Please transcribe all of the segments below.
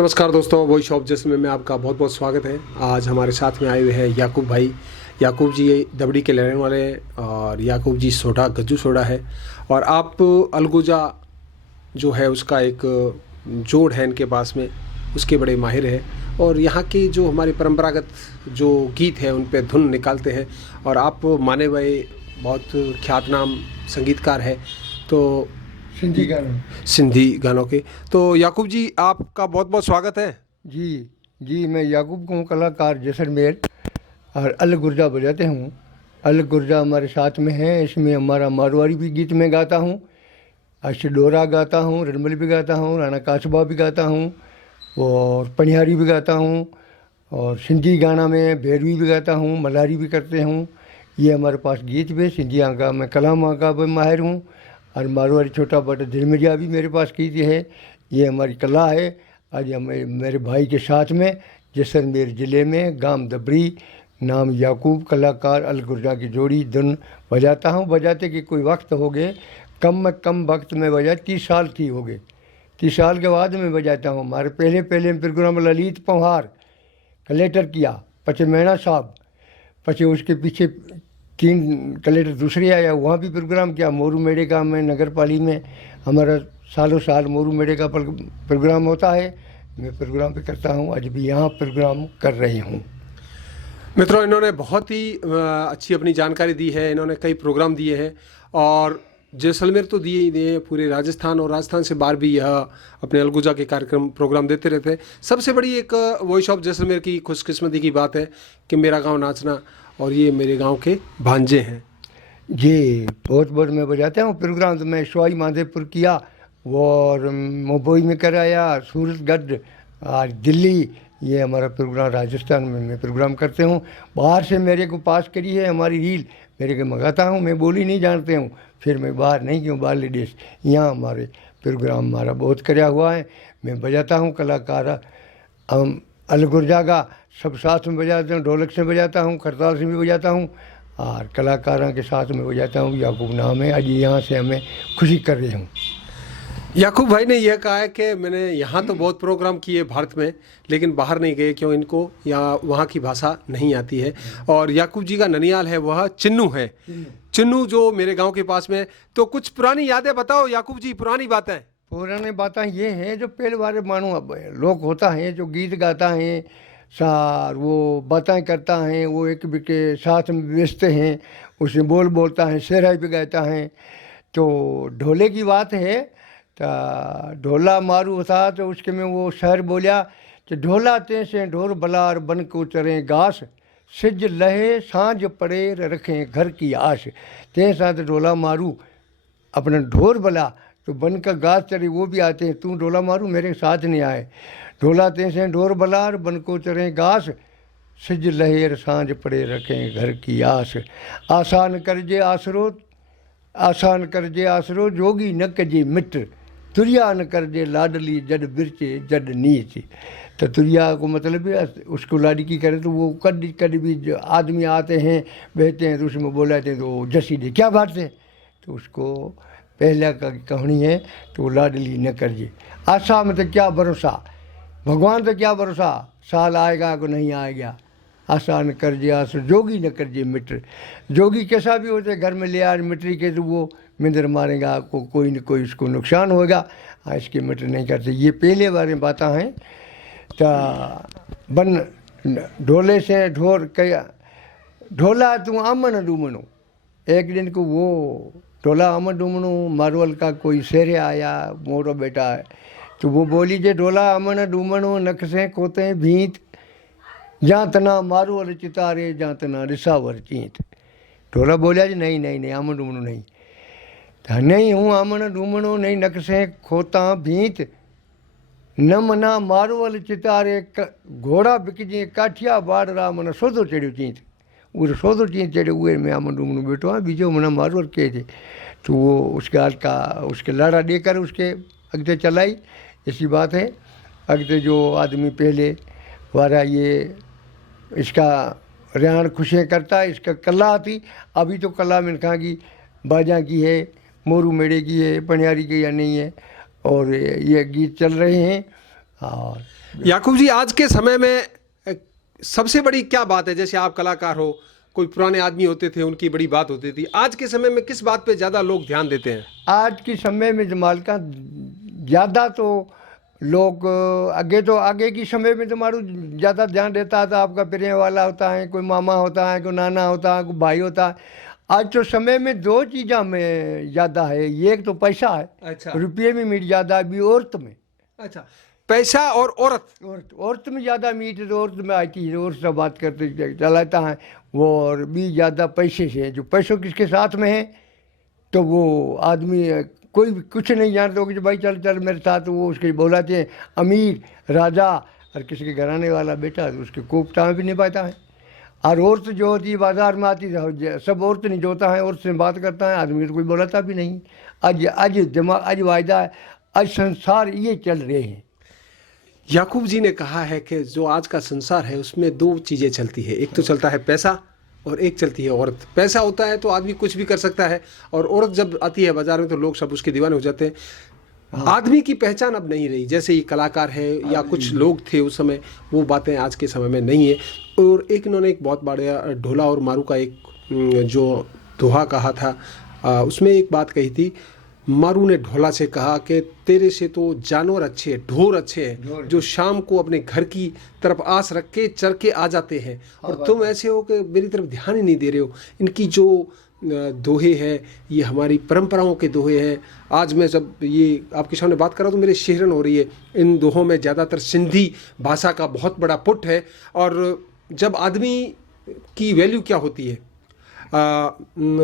नमस्कार दोस्तों, voice of Jaisalmer में आपका बहुत बहुत स्वागत है। आज हमारे साथ में आए हुए हैं याकूब भाई। याकूब जी दबड़ी के रहने वाले हैं और याकूब जी सोडा गज्जू सोडा है और आप अलगुजा जो है उसका एक जोड़ है इनके पास में, उसके बड़े माहिर है और यहाँ की जो हमारी परंपरागत जो गीत है उन पे धुन निकालते हैं और आप माने हुए बहुत ख्यातनाम संगीतकार है तो सिंधी गानों के। तो याकूब जी आपका बहुत बहुत स्वागत है। जी मैं याकूब हूँ, कलाकार जैसलमेर और अल गुर्जा बजाते हूँ। अल गुर्जा हमारे साथ में है, इसमें हमारा मारवाड़ी भी गीत में गाता हूँ, अशडोरा गाता हूँ, रनमल भी गाता हूँ, राणा कासबा भी गाता हूँ और पनिहारी भी गाता हूँ और सिंधी गाना में भैरवी भी गाता हूँ, मल्हारी भी करते हूँ। ये हमारे पास गीत भी सिंधी का मैं कलाम का भी माहिर हूँ और मारवाड़ी छोटा बड़ा झिरमिरिया भी मेरे पास गीत है। ये हमारी कला है। आज हमें मेरे भाई के साथ में जैसलमेर ज़िले में गांव दबड़ी, नाम याकूब, कलाकार अल गुर्जा की जोड़ी धुन बजाता हूँ। बजाते कि कोई वक्त हो गए, कम में कम वक्त में बजा 30 साल की हो गए। 30 साल के बाद में बजाता हूँ। हमारे पहले प्रोग्राम ललित पंहार कलेक्टर किया, पचे मैना साहब, पचे उसके पीछे 3 कलेक्टर दूसरे आया, वहाँ भी प्रोग्राम किया। मोरू मेड़े का में नगर पाली में हमारा सालों साल मोरू मेड़े का प्रोग्राम होता है, मैं प्रोग्राम भी करता हूँ। आज भी यहाँ प्रोग्राम कर रही हूँ। मित्रों, इन्होंने बहुत ही अच्छी अपनी जानकारी दी है। इन्होंने कई प्रोग्राम दिए हैं और जैसलमेर तो दिए ही दिए, पूरे राजस्थान और राजस्थान से बाहर भी यह अपने अलगुजा के कार्यक्रम प्रोग्राम देते रहते हैं। सबसे बड़ी एक वॉइस ऑफ जैसलमेर की खुशकिस्मती की बात है कि मेरा गांव नाचना और ये मेरे गांव के भांजे हैं। जी बहुत बहुत मैं बजाता हूँ प्रोग्राम। तो मैं सवाई माधोपुर किया और मुंबई में कराया, सूरतगढ़ और दिल्ली, ये हमारा प्रोग्राम राजस्थान में मैं प्रोग्राम करते हूँ। बाहर से मेरे को पास करी है हमारी रील, मेरे को मंगाता हूँ। मैं बोली नहीं जानते हूँ, फिर मैं बाहर नहीं क्यों, बाहर देश यहाँ हमारे प्रोग्राम हमारा बहुत कराया हुआ है। मैं बजाता हूँ, कलाकार हम अलगुर्जा का सब साथ में बजाते हूँ। ढोलक से बजाता हूँ, खरताल से भी बजाता हूँ और कलाकारों के साथ में बजाता हूँ। याकूब नाम है। आज यहाँ से हमें खुशी कर रही हूँ। याकूब भाई ने यह कहा है कि मैंने यहाँ तो बहुत प्रोग्राम किए भारत में, लेकिन बाहर नहीं गए क्यों, इनको या वहाँ की भाषा नहीं आती है। और याकूब जी का ननियाल है वह चिन्नू है, चिन्नू जो मेरे गांव के पास में है। तो कुछ पुरानी यादें बताओ याकूब जी, पुरानी बातें। पुरानी बातें ये हैं जो पहले वाले मानो लोग होता है जो गीत गाता है सार, वो बातें करता है, वो एक के साथ में बेचते हैं, उसमें बोलता है, शेरा भी गाता है। तो ढोले की बात है, तो ढोला मारू था तो उसके में वो शहर बोलिया कि ढोला ते से ढोर बलार बन को चरें घास, सिज लहे सांझ पड़े रखें घर की आश। ते साथ ढोला मारू अपना ढोर बला तो बन का घास चरे, वो भी आते हैं। तू ढोला मारू मेरे साथ नहीं आए, ढोला ते से ढोर बलार बन को चरें घास, सिज लहेर सांझ पड़े रखें घर की आस। आसान करजे आसरो, आसान करजे आसरो, जोगी न कजे मित्र, तुरिया न करजे लाडली जड बिरचे जड नीच। तो तुरिया को मतलब है उसको लाडी की करे तो वो कभी कभी भी जो आदमी आते हैं बहते हैं तो उसमें बोलाते हैं तो जसी दे क्या बात है। तो उसको पहला का कहानी है तो लाडली न करजे। आशा में तो क्या भरोसा, भगवान तो क्या भरोसा, साल आएगा को नहीं आएगा। आसान करजे आस, जोगी न करजे मित्र। जोगी कैसा भी होते घर में ले आए मिट्टी के तो वो मिंदर मारेगा, कोई न कोई उसको नुकसान होगा। इसके मित्र नहीं करते। ये पहले बारे में बातें हैं। तो बन ढोले से ढोर कया, ढोला तू आमन डूमनो। एक दिन को वो ढोला आमन डूमनो मारवल का कोई शेर आया, मोरो बेटा है, तो वो बोली जे ढोला आमन डूमनो नख से कोते भीत, जहाँ तना मारू वाले चितारे जहाँ तना रिसावर चीत। ढोला बोलिया जी नहीं नहीं नहीं आमन डूमनो नहीं, नहीं हूँ आमन डूमनो नहीं नक से खोता भीत, न मना मारू वाले चितारे घोड़ा बिकजे काठिया बाड़ रहा मन सोधो चढ़ियो चीत। उस सोधो चीत चढ़े हुए मैं आमन डूमनो बेटो हाँ बीजो मना मारू और कहे थे। तो वो उसके हाथ का उसके लाड़ा देकर उसके अगते चलाई, ऐसी बात है। अगते जो आदमी पहले वारा ये इसका रेहान खुशियाँ करता है, इसका कला आती। अभी तो कला मिनखा की बाजा की है, मोरू मेड़े की है, पनियारी की या नहीं है। और ये गीत चल रहे हैं और याकूब जी, आज के समय में सबसे बड़ी क्या बात है? जैसे आप कलाकार हो, कोई पुराने आदमी होते थे, उनकी बड़ी बात होती थी। आज के समय में किस बात पे ज़्यादा लोग ध्यान देते हैं? आज के समय में जमाल का ज़्यादा तो लोग आगे की समय में तो मारू ज़्यादा ध्यान देता था। आपका प्रिय वाला होता है, कोई मामा होता है, कोई नाना होता है, कोई भाई होता है। आज तो समय में दो चीज़ा में ज़्यादा है, एक तो पैसा है, अच्छा। रुपये में मीट ज़्यादा है, भी औरत में। अच्छा, पैसा और औरत। औरत में ज़्यादा मीट है, तो औरत में आती है, औरत से बात करते चलाता है वो। और भी ज़्यादा पैसे से है, जो पैसों किसके साथ में है तो वो आदमी कोई भी कुछ नहीं जानता कि भाई चल चल मेरे साथ, वो उसके बोलाते हैं अमीर राजा, और किसी के घराने वाला बेटा तो उसके कोपता भी नहीं पाता है। और औरत जो होती है बाजार में आती है, सब औरत नहीं जोता है, औरत से बात करता है, आदमी तो कोई बोलाता भी नहीं। आज वायदा है, आज संसार ये चल रहे हैं। याकूब जी ने कहा है कि जो आज का संसार है उसमें दो चीज़ें चलती है, एक तो चलता है पैसा और एक चलती है औरत। पैसा होता है तो आदमी कुछ भी कर सकता है, और औरत जब आती है बाजार में तो लोग सब उसके दीवाने हो जाते हैं। आदमी की पहचान अब नहीं रही, जैसे ये कलाकार है या कुछ लोग थे उस समय, वो बातें आज के समय में नहीं है। और एक इन्होंने एक बहुत बड़ा ढोला और मारू का एक जो दोहा कहा था, उसमें एक बात कही थी। मारू ने ढोला से कहा कि तेरे से तो जानवर अच्छे हैं, ढोर अच्छे हैं, जो शाम को अपने घर की तरफ आस रख के चर के आ जाते हैं, और तुम ऐसे हो कि मेरी तरफ ध्यान ही नहीं दे रहे हो। इनकी जो दोहे हैं ये हमारी परंपराओं के दोहे हैं। आज मैं जब ये आपके सामने बात कर रहा हूँ तो मेरे शिहरन हो रही है। इन दोहों में ज़्यादातर सिंधी भाषा का बहुत बड़ा पुट है। और जब आदमी की वैल्यू क्या होती है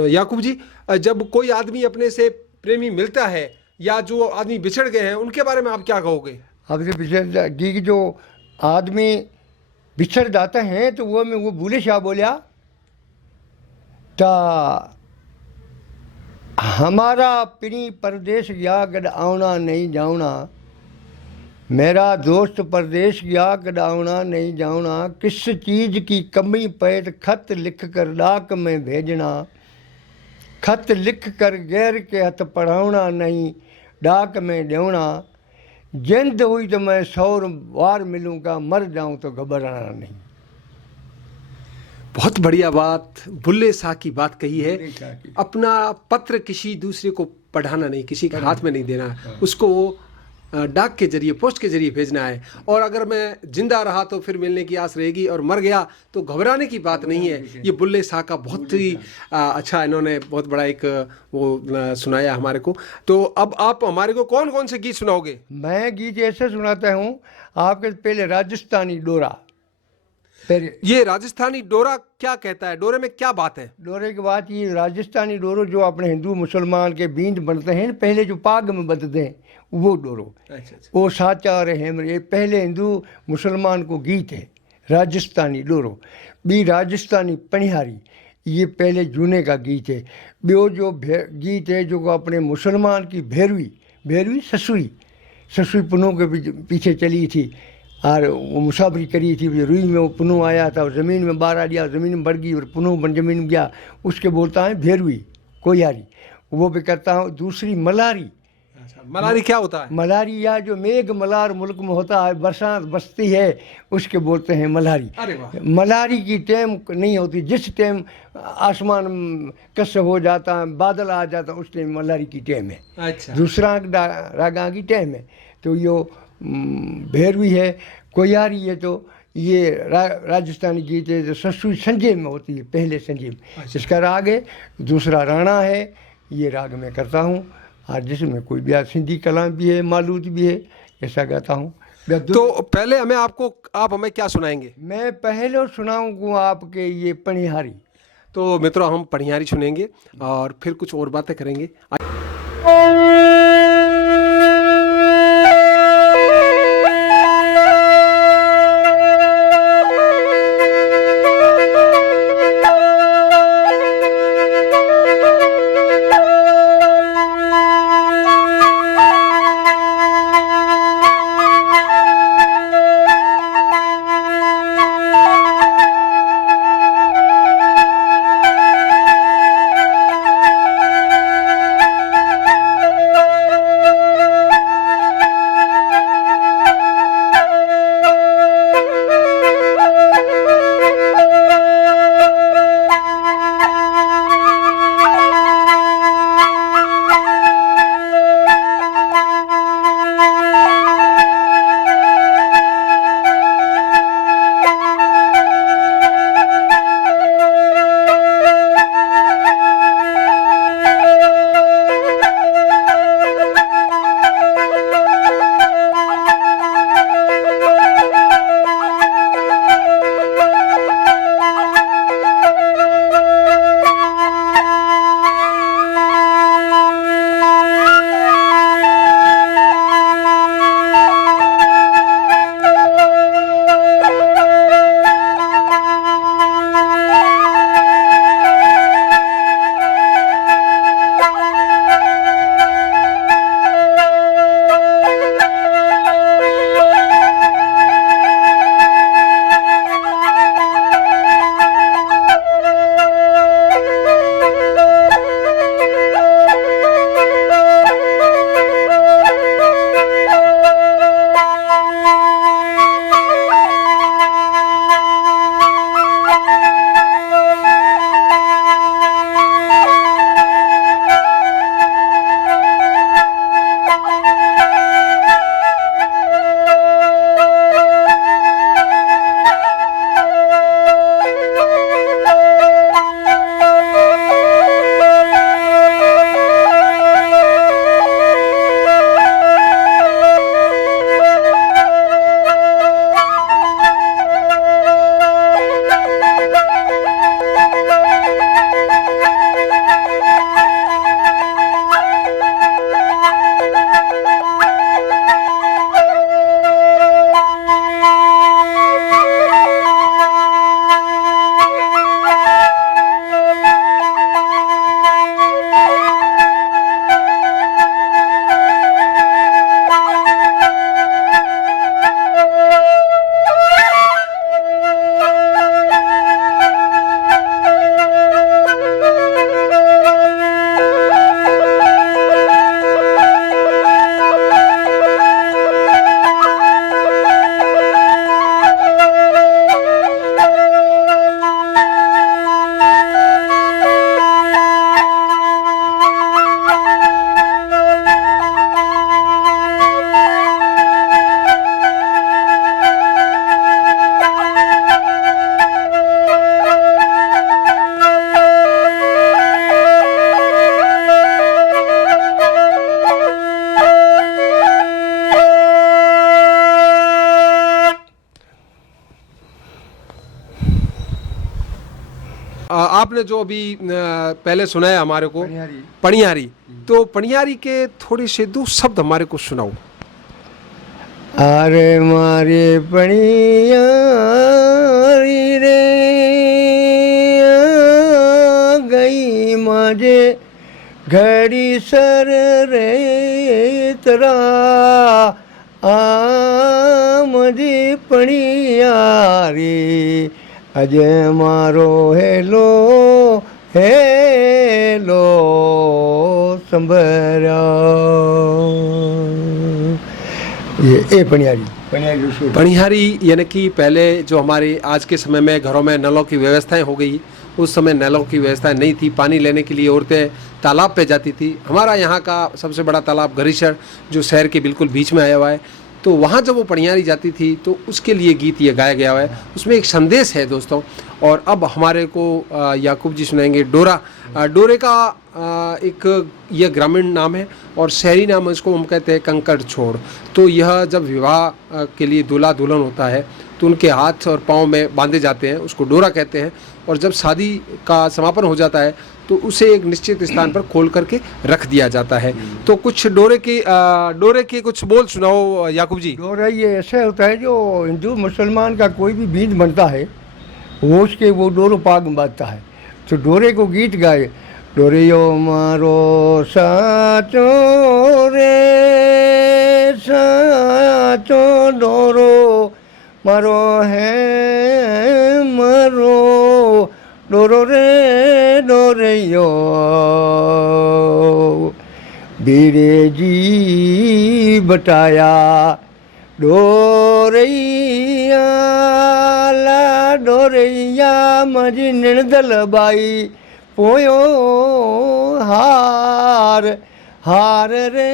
याकूब जी, जब कोई आदमी अपने से प्रेमी मिलता है या जो आदमी बिछड़ गए हैं, उनके बारे में आप क्या कहोगे? अब जो बिछड़ जो आदमी बिछड़ जाते हैं तो वो में वो भूले शाह बोलिया ता हमारा पिनी परदेश गया कद आना नहीं जाऊना, मेरा दोस्त परदेश गया कद आना नहीं जाऊना, किस चीज़ की कमी पे तो खत लिख कर डाक में भेजना, खत लिख कर गैर के हथ पढ़ाना नहीं डाक में देना, जिंद हुई तो मैं 100 बार मिलूँगा, मर जाऊँ तो घबराना नहीं। बहुत बढ़िया बात बुल्ले शाह की बात कही है। अपना पत्र किसी दूसरे को पढ़ाना नहीं, किसी के हाथ में नहीं देना, उसको डाक के जरिए, पोस्ट के जरिए भेजना है। और अगर मैं जिंदा रहा तो फिर मिलने की आस रहेगी, और मर गया तो घबराने की बात नहीं है। ये बुल्ले शाह का बहुत ही अच्छा इन्होंने बहुत बड़ा एक वो सुनाया हमारे को। तो अब आप हमारे को कौन कौन से गीत सुनाओगे? मैं गीत ऐसे सुनाता हूँ आपके। पहले राजस्थानी डोरा। ये राजस्थानी डोरा क्या कहता है? डोरे में क्या बात है? डोरे की बात ये, राजस्थानी डोरो जो अपने हिंदू मुसलमान के बींद बनते हैं पहले, जो पाग में बंधते हैं वो डोरो। अच्छा। वो साचा और हेम, ये पहले हिंदू मुसलमान को गीत है राजस्थानी डोरो। बी राजस्थानी पनिहारी, ये पहले जूने का गीत है। बो जो गीत है जो अपने मुसलमान की भैरवी ससुई पुनों के पीछे चली थी, और वो मुसाफरी करी थी। रुई में वो पुनू आया था, ज़मीन में बाहर आ गया, ज़मीन में बढ़ गई और पुनू ज़मीन में गया, उसके बोलता है भैरवी कोयारी। वो भी करता हूँ। दूसरी मलारी। मलारी क्या होता है? मलारी या जो मेघ मलार मुल्क में होता है, बरसात बसती है, उसके बोलते हैं मलारी। अरे वाह। मलारी की टाइम नहीं होती, जिस टाइम आसमान कस हो जाता है, बादल आ जाता है, उस टाइम मलारी की टाइम है। अच्छा। दूसरा रागा की टाइम है। तो यो भैरवी है, कोयारी है। तो ये राजस्थानी गीत है जो ससुई संजय में होती है, पहले संजय में। अच्छा। इसका राग है। दूसरा राणा है, ये राग में करता हूँ। और जिसमें कोई भी सिंधी कलाम भी है, मालूद भी है, ऐसा गाता हूँ। तो पहले आप हमें क्या सुनाएंगे? मैं पहले सुनाऊँगा आपके ये पनिहारी। तो मित्रों, हम पनिहारी सुनेंगे और फिर कुछ और बातें करेंगे। आपने जो अभी पहले सुनाया हमारे को पनियारी। पनियारी, तो पनियारी के थोड़े से दो शब्द हमारे को सुनाओ। अरे मारे पनियारी रे आ गई माजे घड़ी सर रे तरा आ मुझे पनियारी अजय मारो हेलो हेलो संभरा। ये पनियारी पनियारी पनिहारी यानी कि पहले जो हमारे आज के समय में घरों में नलों की व्यवस्थाएं हो गई, उस समय नलों की व्यवस्था नहीं थी। पानी लेने के लिए औरतें तालाब पे जाती थी। हमारा यहाँ का सबसे बड़ा तालाब गरीसर जो शहर के बिल्कुल बीच में आया हुआ है, तो वहाँ जब वो पनियारी जाती थी तो उसके लिए गीत ये गाया गया है। उसमें एक संदेश है दोस्तों। और अब हमारे को याकूब जी सुनाएंगे डोरा। डोरे का एक यह ग्रामीण नाम है और शहरी नाम इसको हम कहते हैं कंकड़ छोड़। तो यह जब विवाह के लिए दूल्हा दुल्हन होता है तो उनके हाथ और पाँव में बांधे जाते हैं, उसको डोरा कहते हैं। और जब शादी का समापन हो जाता है तो उसे एक निश्चित स्थान पर खोल करके रख दिया जाता है। तो कुछ डोरे के कुछ बोल सुनाओ याकूब जी। डोरा ये ऐसा होता है जो हिंदू मुसलमान का कोई भी बीज बनता है वो उसके वो डोरो पाग बांधता है। तो डोरे को गीत गाए, डोरियो मारो साचो रे साचो डोरो मारो है मरो डोरो रे डोरियो बीरे जी बटाया डोरैया ला डोरैया मजी निणदल बाई पोयो हार हार रे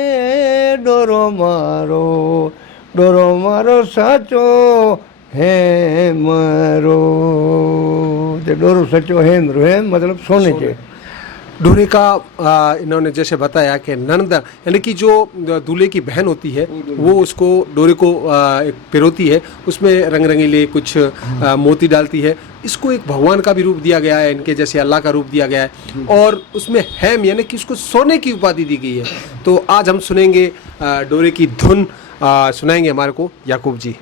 डोरो मारो साचो है मरो। तो डोरो सचो है मरो है मतलब सोने के। डोरे का इन्होंने जैसे बताया कि ननद यानी कि जो दूल्हे की बहन होती है वो उसको डोरे को एक पिरोती है, उसमें रंग रंगीले कुछ मोती डालती है। इसको एक भगवान का भी रूप दिया गया है, इनके जैसे अल्लाह का रूप दिया गया है। और उसमें हैम यानी कि उसको सोने की उपाधि दी गई है। तो आज हम सुनेंगे डोरे की धुन सुनाएंगे हमारे को याकूब जी।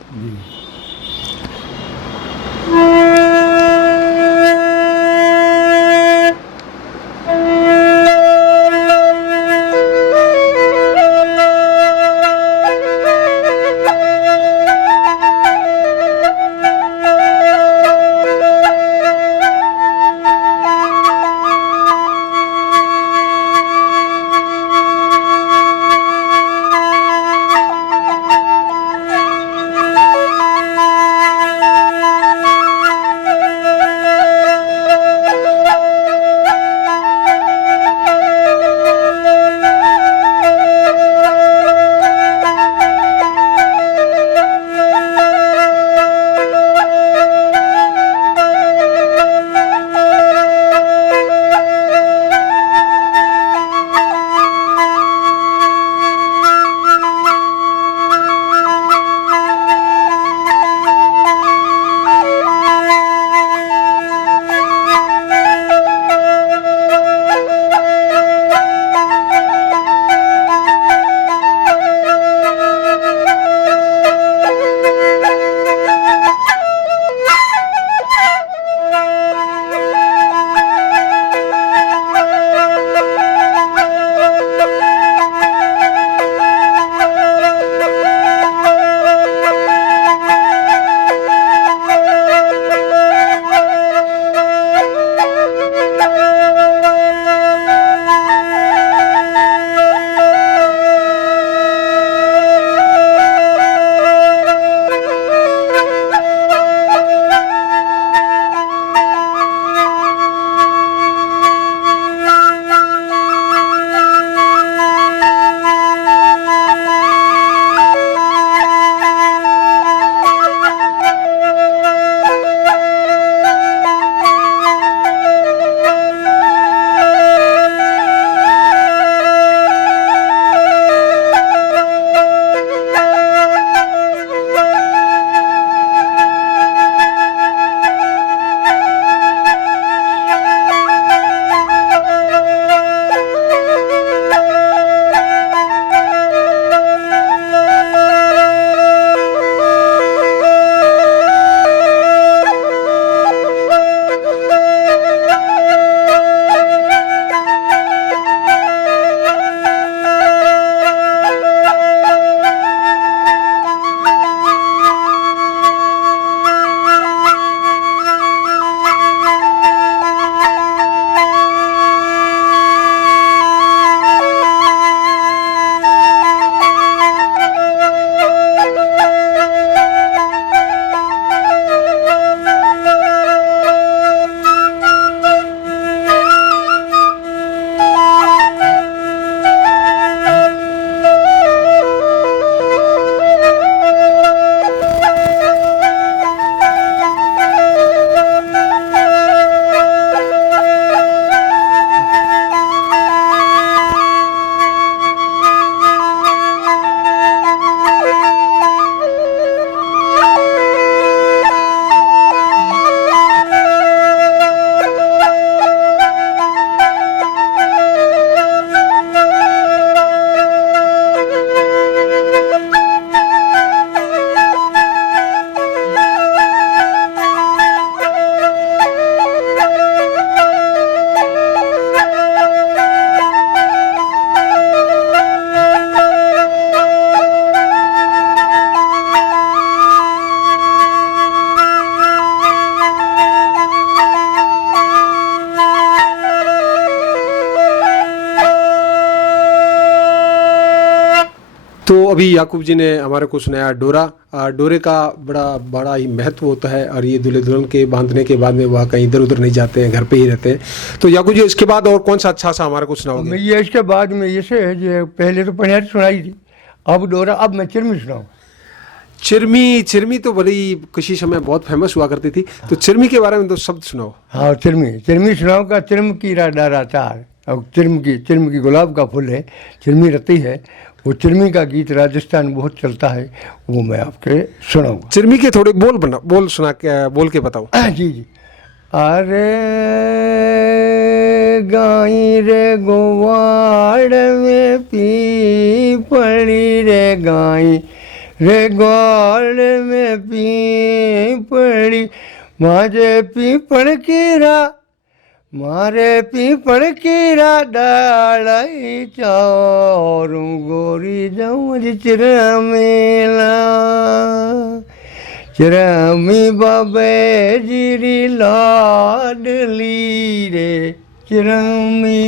तो अभी याकूब जी ने हमारे को सुनाया डोरा। डोरे का बड़ा बड़ा ही महत्व होता है और ये दूल्हे दुल्हन के बांधने के बाद में वह कहीं इधर उधर नहीं जाते हैं, घर पे ही रहते हैं। तो याकूब जी इसके बाद और कौन सा अच्छा सा हमारे को सुनाओगे? मैं ये इसके बाद में ये से है जो पहले तो पनियारी सुनाई थी, अब डोरा, अब मैं चिरमी सुनाऊँ। चिरमी, चिरमी तो बड़ी किसी समय बहुत फेमस हुआ करती थी, तो चिरमी के बारे में दो शब्द सुनाओ। हाँ चिरमी, चिरमी सुनाऊँ का चिरम की डारा चार, और चिरम की गुलाब का फूल है, चिरमी रती है, वो चिरमी का गीत राजस्थान में बहुत चलता है, वो मैं आपके सुनाऊँगा। चिरमी के थोड़े बोल सुना के बोल के बताओ। जी जी। अरे गाई रे गोवाड़ में पी पड़ी रे गाई रे ग्वाड़ में पी पड़ी, मारे पीपड़ कीरा मारे पीपड़ कीरा डालाई चारू गोरी जाऊँ चिरमेला, चिरमी बाबे जीरी लाडली रे चिरमी।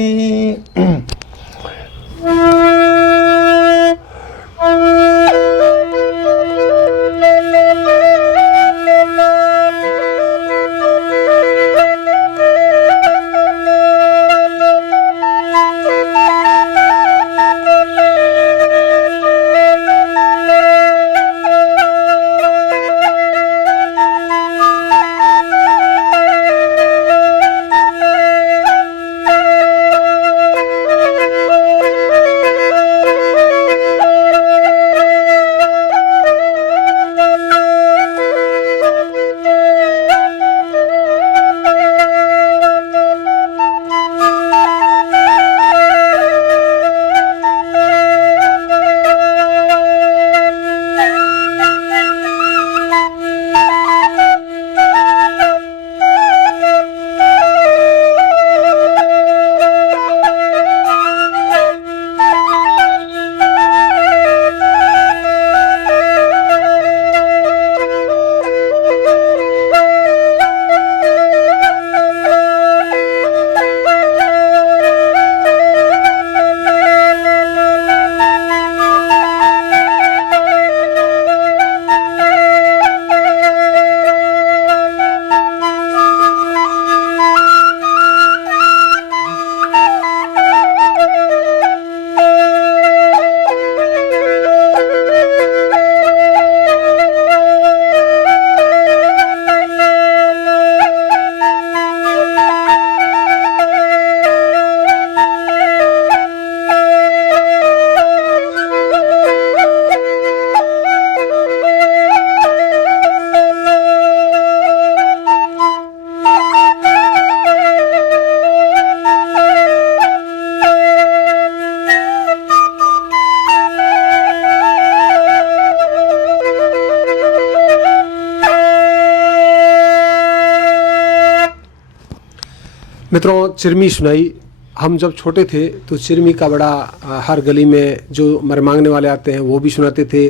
मित्रों, चिरमी सुनाई। हम जब छोटे थे तो चिरमी का बड़ा हर गली में जो हमारे मांगने वाले आते हैं वो भी सुनाते थे,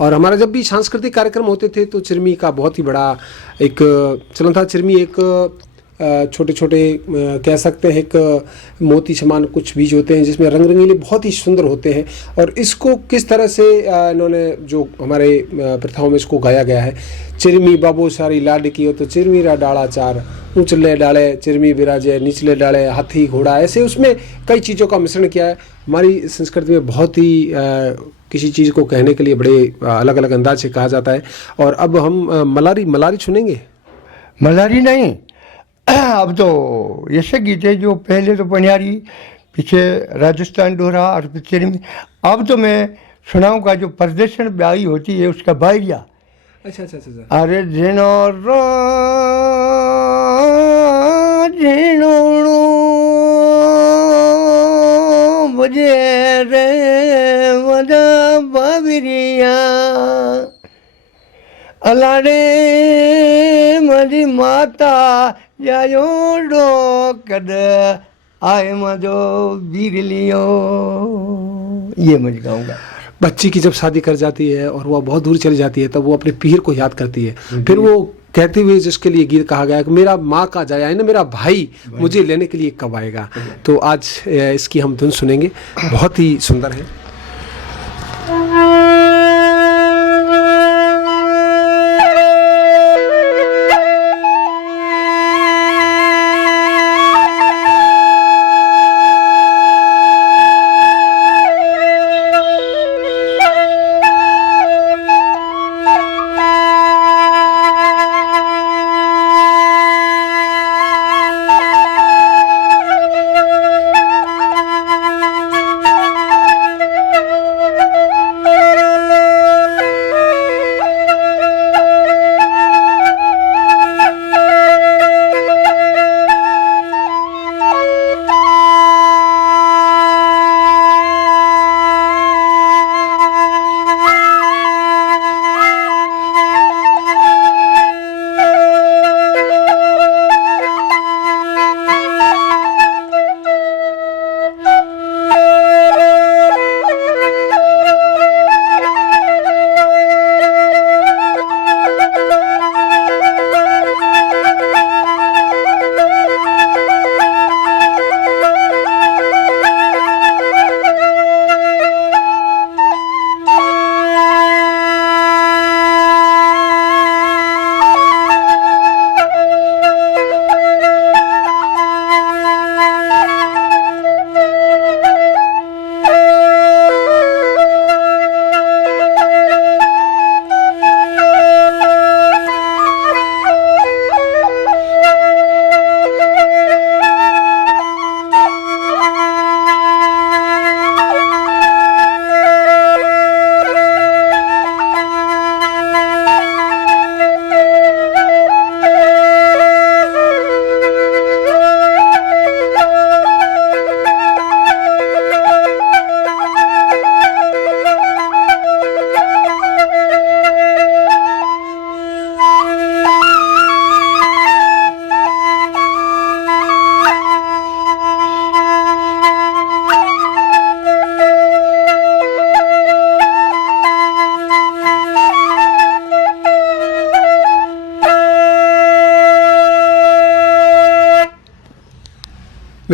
और हमारा जब भी सांस्कृतिक कार्यक्रम होते थे तो चिरमी का बहुत ही बड़ा एक चलन था। चिरमी एक छोटे छोटे कह सकते हैं एक मोती समान कुछ बीज होते हैं जिसमें रंग रंगीले बहुत ही सुंदर होते हैं, और इसको किस तरह से इन्होंने जो हमारे प्रथाओं में इसको गाया गया है। चिरमी बाबू सारी लाड की हो तो चिरमीरा डाला चार, ऊंचले डाले चिरमी बिराजे, निचले डाले हाथी घोड़ा, ऐसे उसमें कई चीज़ों का मिश्रण किया है। हमारी संस्कृति में बहुत ही किसी चीज़ को कहने के लिए बड़े अलग अलग अंदाज से कहा जाता है। और अब हम मलारी सुनेंगे। मलारी नहीं, अब तो ऐसे गीत है जो पहले तो पनियारी, पीछे राजस्थान डोरा और चिरमी। अब तो मैं सुनाऊंगा जो प्रदर्शन ब्याही होती है उसका बाइया। अच्छा अच्छा अच्छा। अरे झिनो रो झिनोड़ो बजे रे मजा बाबरिया, अलाड़े मरी माता जायो डो कद आए मजो बीर लियो, ये मैं गाऊंगा। बच्ची की जब शादी कर जाती है और वह बहुत दूर चली जाती है तब वो अपने पीर को याद करती है, फिर वो कहते हुए जिसके लिए गीत कहा गया है कि मेरा माँ का जाया है ना, मेरा भाई मुझे लेने के लिए कब आएगा। तो आज इसकी हम धुन सुनेंगे, बहुत ही सुंदर है।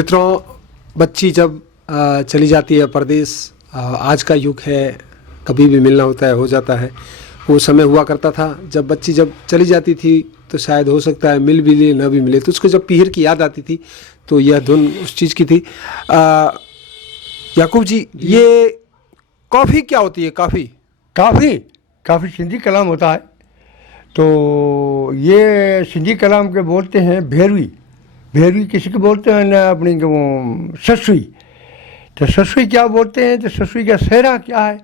मित्रों, बच्ची जब चली जाती है परदेश, आज का युग है, कभी भी मिलना होता है, हो जाता है। वो समय हुआ करता था जब बच्ची जब चली जाती थी तो शायद हो सकता है मिल भी ले, न भी मिले, तो उसको जब पीहर की याद आती थी तो यह धुन उस चीज़ की थी। याकूब जी, ये कॉफ़ी क्या होती है? काफ़ी सिंधी कलाम होता है। तो ये सिंधी कलाम के बोलते हैं भैरवी किसी को बोलते हैं ना, अपनी वो ससुई। तो ससुई क्या बोलते हैं, तो ससुई का सेहरा क्या है?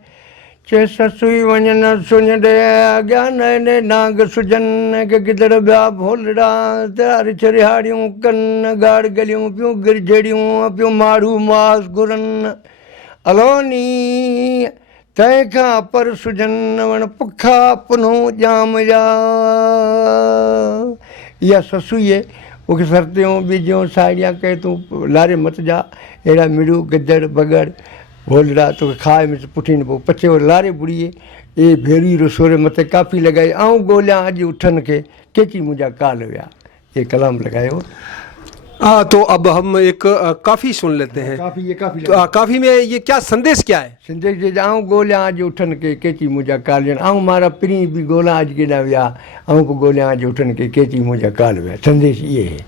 चे ससुई वञन सुन डे अॻियां नए नांग सुजन के गिदड़ ॿिया भोलड़ा तार चरिहाड़ियूं कन गाड़ गलियूं पियूं गिरझड़ियूं पियूं माड़ू मास घुरन अलोनी तंहिंखां पर सुजन वण पुखा पुनो जाम जा। इहा ससुई है। मूंखे सर्दियूं ॿिजियूं साहेड़ियां कहे तूं लारे मत जा, अहिड़ा मिड़ू गिदड़ बगड़ भोलड़ा तोखे खाए में पुठी न पोइ पचे और लारे बुड़िए ए भेरी रसोरे मथे काफ़ी लॻाई ऐं ॻोल्हियां अॼु उठनि खे केची मुंहिंजा काल विया। ये कलाम लगायो। तो अब हम एक काफ़ी सुन लेते हैं। काफ़ी में ये क्या संदेश क्या है? संदेश जे आऊं ॻोल्हियां अॼु उठनि खे केची मुंहिंजा काल विया, ऐं मारा पिरी बि ॻोल्हां अॼु केॾा विया, ऐं बि ॻोल्हियां अॼु उठनि खे केची मुंहिंजा काल विया। संदेश इहे है।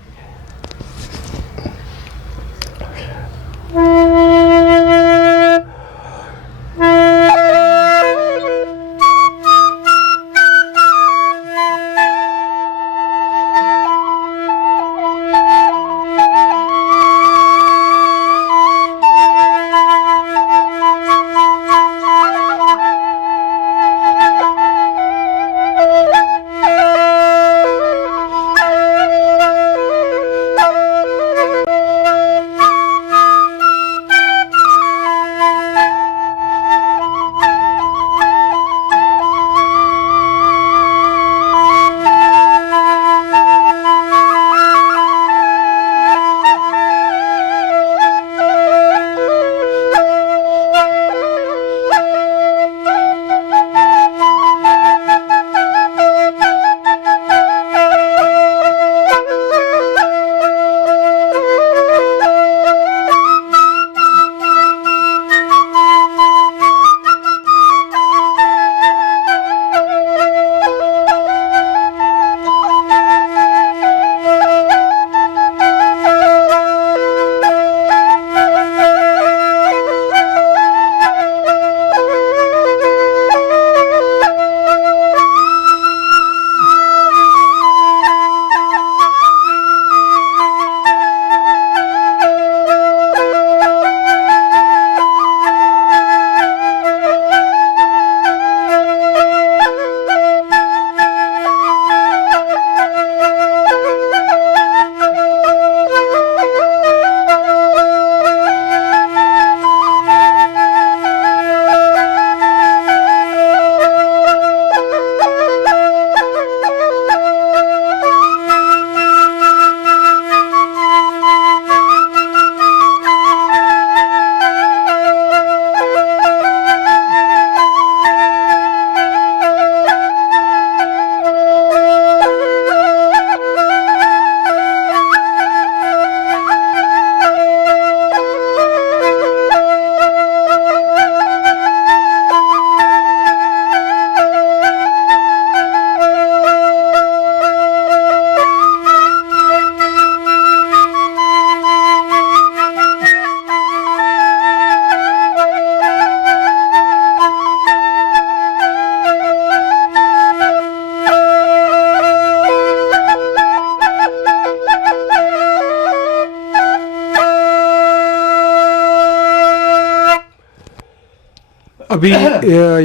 अभी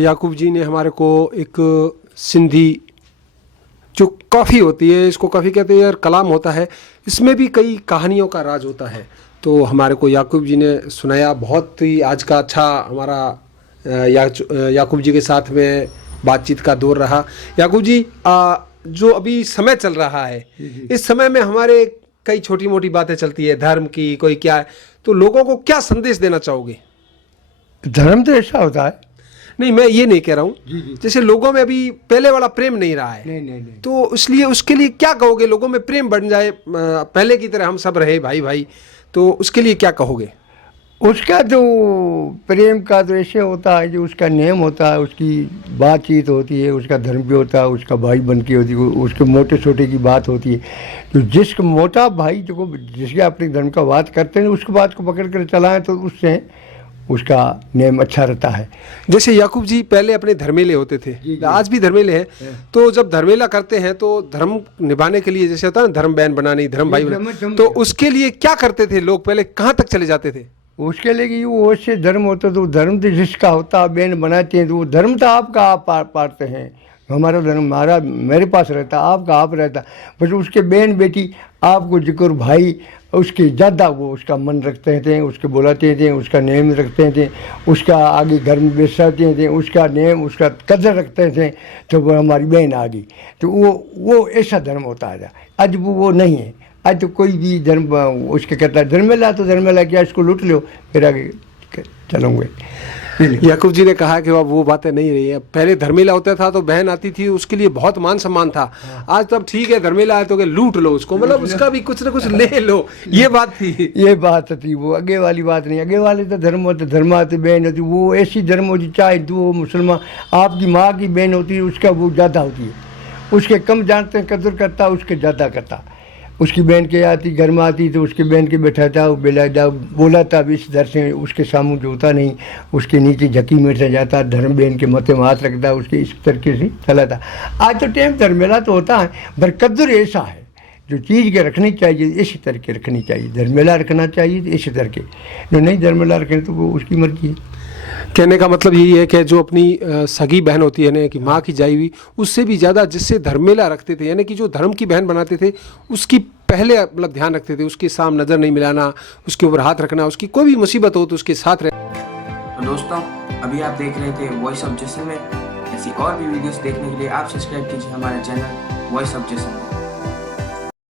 याकूब जी ने हमारे को एक सिंधी जो कॉफ़ी होती है, इसको कॉफ़ी कहते हैं यार, कलाम होता है, इसमें भी कई कहानियों का राज होता है। तो हमारे को याकूब जी ने सुनाया। बहुत ही आज का अच्छा हमारा याकूब जी के साथ में बातचीत का दौर रहा। याकूब जी, जो अभी समय चल रहा है, इस समय में हमारे कई छोटी मोटी बातें चलती है, धर्म की, कोई क्या है, तो लोगों को क्या संदेश देना चाहोगे? धर्म तो ऐसा होता है। नहीं, मैं ये नहीं कह रहा हूँ, जैसे लोगों में अभी पहले वाला प्रेम नहीं रहा है, नहीं। तो इसलिए उसके लिए क्या कहोगे? लोगों में प्रेम बढ़ जाए, पहले की तरह हम सब रहे भाई भाई, तो उसके लिए क्या कहोगे? उसका जो प्रेम का तो ऐसे होता है, जो उसका नेम होता है, उसकी बातचीत होती है, उसका धर्म भी होता है, उसका भाई बन के होती है, उसके मोटे छोटे की बात होती है। तो जिसका मोटा भाई जो जिसके अपने धर्म का बात करते हैं, उसकी बात को पकड़ कर चलाएं तो उससे उसका नेम अच्छा रहता है। जैसे याकूब जी पहले अपने धर्मेले होते थे, आज भी धर्मेले हैं, तो जब धर्मेला करते हैं तो धर्म निभाने के लिए जैसे होता है ना, धर्म बहन बनानी, धर्म भाई बनानी, तो उसके लिए क्या करते थे लोग? पहले कहाँ तक चले जाते थे? उसके लिए कि वो वैसे धर्म होता तो धर्म तो जिसका होता बहन बनाते हैं, तो वो धर्म तो आपका आप पाते हैं। हमारा धर्म हमारा मेरे पास रहता, आपका आप रहता, बस उसके बहन बेटी आपको जिक्र भाई उसके ज़्यादा वो उसका मन रखते थे, उसके बुलाते थे, उसका नेम रखते थे, उसका आगे घर में बेचते थे, उसका नेम उसका कदर रखते थे, तो वो हमारी बहन आ गई। तो वो ऐसा धर्म होता है। आज वो नहीं है। आज तो कोई भी धर्म उसके कहता है धर्मेला, तो धर्मेला क्या, इसको लूट लो फिर आगे चलोगे। याकूब जी ने कहा कि अब वो बातें नहीं रही है। पहले धर्मेला होता था तो बहन आती थी, उसके लिए बहुत मान सम्मान था। आज तो अब ठीक है, धर्मेला है तो लूट लो उसको, मतलब उसका भी कुछ ना कुछ ले लो, ये बात थी। ये बात थी, वो आगे वाली बात नहीं। आगे वाले तो धर्म होते, धर्म आते बहन होती, वो ऐसी धर्म होती, चाहे वो मुसलमान आपकी माँ की बहन होती है, उसका वो ज़्यादा होती है। उसके कम जानते हैं कदर करता, उसके ज़्यादा करता। उसकी बहन के आती घर में आती तो उसके बहन के बैठाता, वो बेलाता बोलाता भी इस दर से, उसके सामने जो होता नहीं, उसके नीचे झकी मेट जाता, धर्म बहन के मथे में हाथ रखता, उसके इस तरीके से चला था। आज तो टाइम धर्मेला तो होता है, पर कदर ऐसा है जो चीज़ के रखनी चाहिए इसी तरह के रखनी चाहिए। धर्मेला रखना चाहिए तो इसी तरह के, जो नहीं धर्मेला रखें तो वो उसकी मर्जी है। कहने का मतलब यही है कि जो अपनी सगी बहन होती है ना, कि माँ की जाई हुई, उससे भी ज़्यादा जिससे धर्मेला रखते थे, यानी कि जो धर्म की बहन बनाते थे, उसकी पहले मतलब ध्यान रखते थे, उसके सामने नज़र नहीं मिलाना, उसके ऊपर हाथ रखना, उसकी कोई भी मुसीबत हो तो उसके साथ रह। तो दोस्तों, अभी आप देख रहे थे वॉइस ऑफ जैसलमेर। ऐसी और भी वीडियोस देखने के लिए आप सब्सक्राइब कीजिए हमारे चैनल वॉइस ऑफ जैसलमेर।